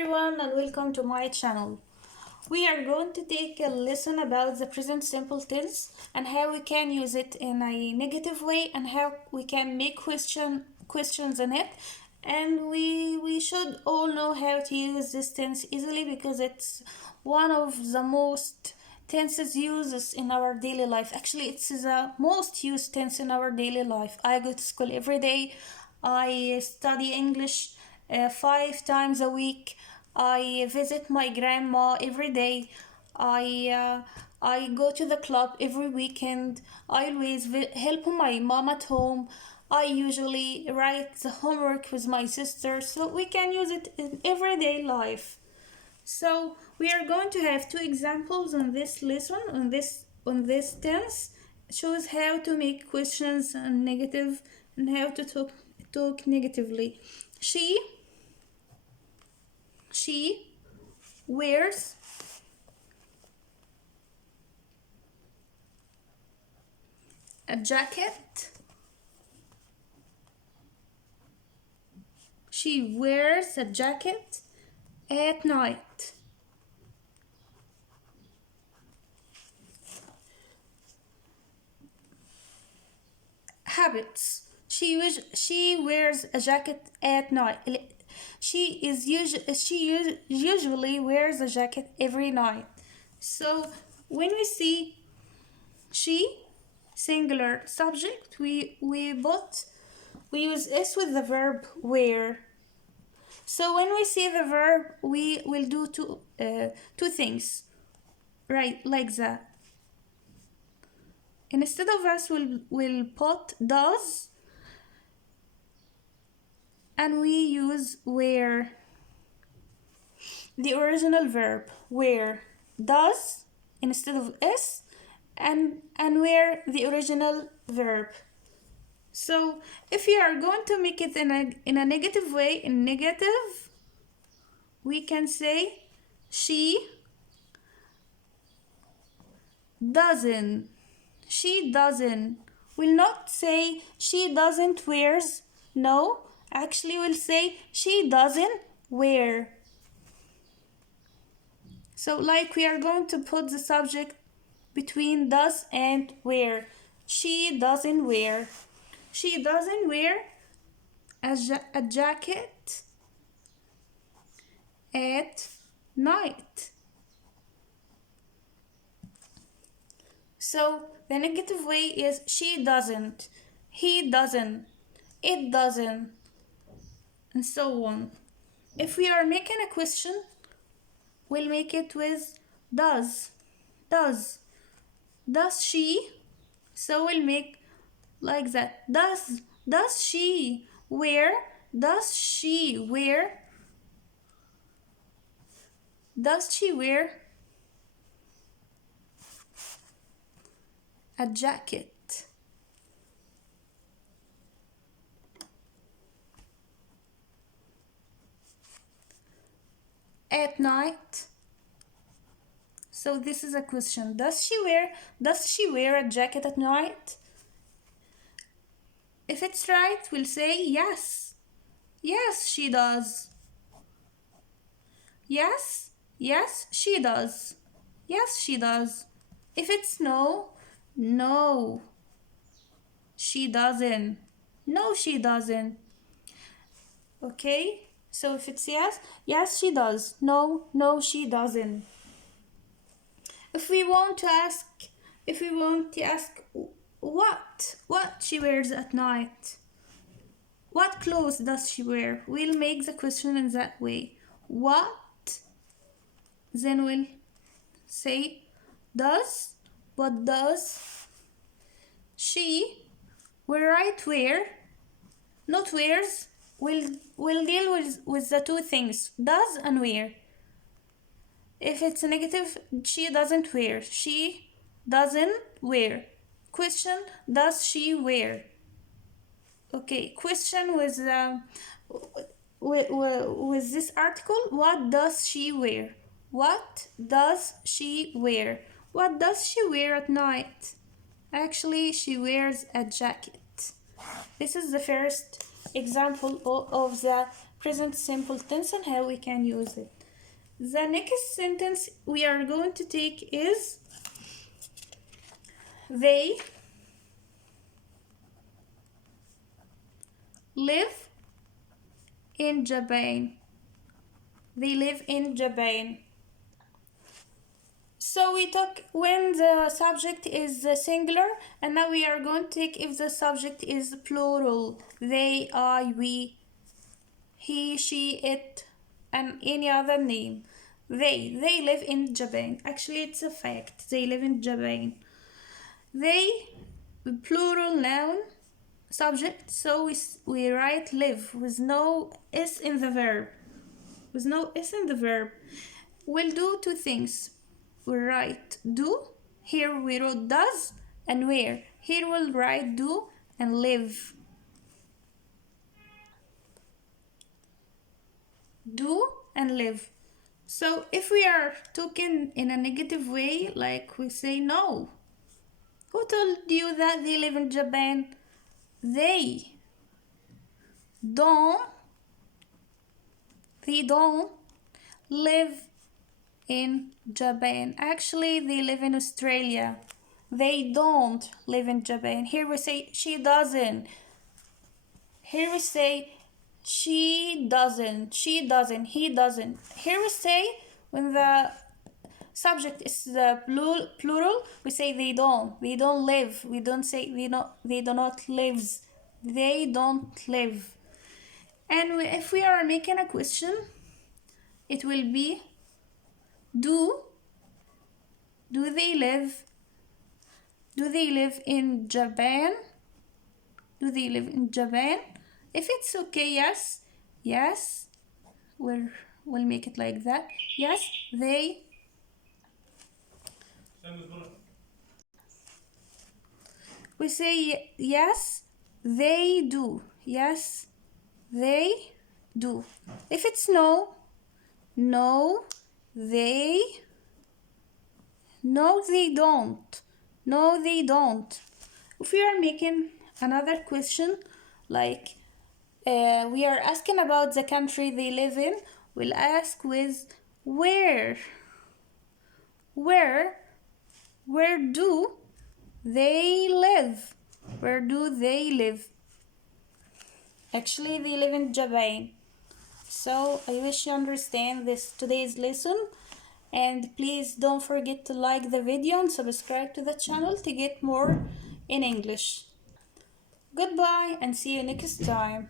everyone and welcome to my channel. We are going to take a lesson about the present simple tense and how we can use it in a negative way and how we can make questions in it. And we should all know how to use this tense easily because it's one of the most tenses uses in our daily life. Actually, it's the most used tense in our daily life. I go to school every day. I study English 5 times a week. I visit my grandma every day. I go to the club every weekend. I always help my mom at home. I usually write the homework with my sister, so we can use it in everyday life. So we are going to have two examples on this lesson on this tense. It shows how to make questions and negative and how to talk negatively. She wears a jacket. She wears a jacket at night. Habits. She wears a jacket at night. She usually wears a jacket every night. So when we see she singular subject, we use s with the verb wear. So when we see the verb, we will do two things, right? Like that. Instead of us, we'll put does, and we use wear. The original verb wear, does instead of s, and wear the original verb. So if you are going to make it in a negative way, in negative, we can say she doesn't. She doesn't. We'll not say she doesn't wears. No, actually we'll say she doesn't wear. So like we are going to put the subject between does and wear. She doesn't wear. She doesn't wear a jacket at night. So the negative way is she doesn't, he doesn't, it doesn't, and so on. If we are making a question, we'll make it with does. Does she? So we'll make like that. Does she wear? Does she wear? Does she wear a jacket? At night? So this is a question. Does she wear a jacket at night? If it's right, we'll say yes. Yes, she does. Yes, she does. Yes, she does. If it's no, no, she doesn't. No, she doesn't. Okay? So if it's yes, she does. No, she doesn't. If we want to ask what she wears at night, what clothes does she wear, we'll make the question in that way. What? Then we'll say does. What does she wear? Right, wear, not wears. We'll deal with the two things, does and wear. If it's negative, she doesn't wear. She doesn't wear. Question, does she wear? Okay, question with this article, what does she wear? What does she wear? What does she wear at night? Actually, she wears a jacket. This is the first example of the present simple tense and how we can use it. The next sentence we are going to take is they live in Japan. They live in Japan. So we took when the subject is singular, and now we are going to take if the subject is plural. They, I, we, he, she, it, and any other name. They live in Japan. Actually, it's a fact. They live in Japan. They, plural noun, subject. So we write live with no s in the verb. With no s in the verb. We'll do two things. We write do. Here we wrote does and where. Here we'll write do and live. Do and live. So if we are talking in a negative way, like we say no. Who told you that they live in Japan? They don't live in Japan. Actually, they live in Australia. They don't live in Japan. Here we say she doesn't. Here we say she doesn't, he doesn't. Here we say when the subject is the plural, we say they don't live. We don't say they do not lives. They don't live. And if we are making a question, it will be do they live in Japan? Do they live in Japan? If it's okay, yes, we'll make it like that. Yes, they. We say yes, they do. Yes, they do. If it's no, they don't. No, they don't. If we are making another question, like we are asking about the country they live in, we'll ask with where. Where do they live? Where do they live? Actually, they live in Japan. So I wish you understand today's lesson, and please don't forget to like the video and subscribe to the channel to get more in English. Goodbye and see you next time.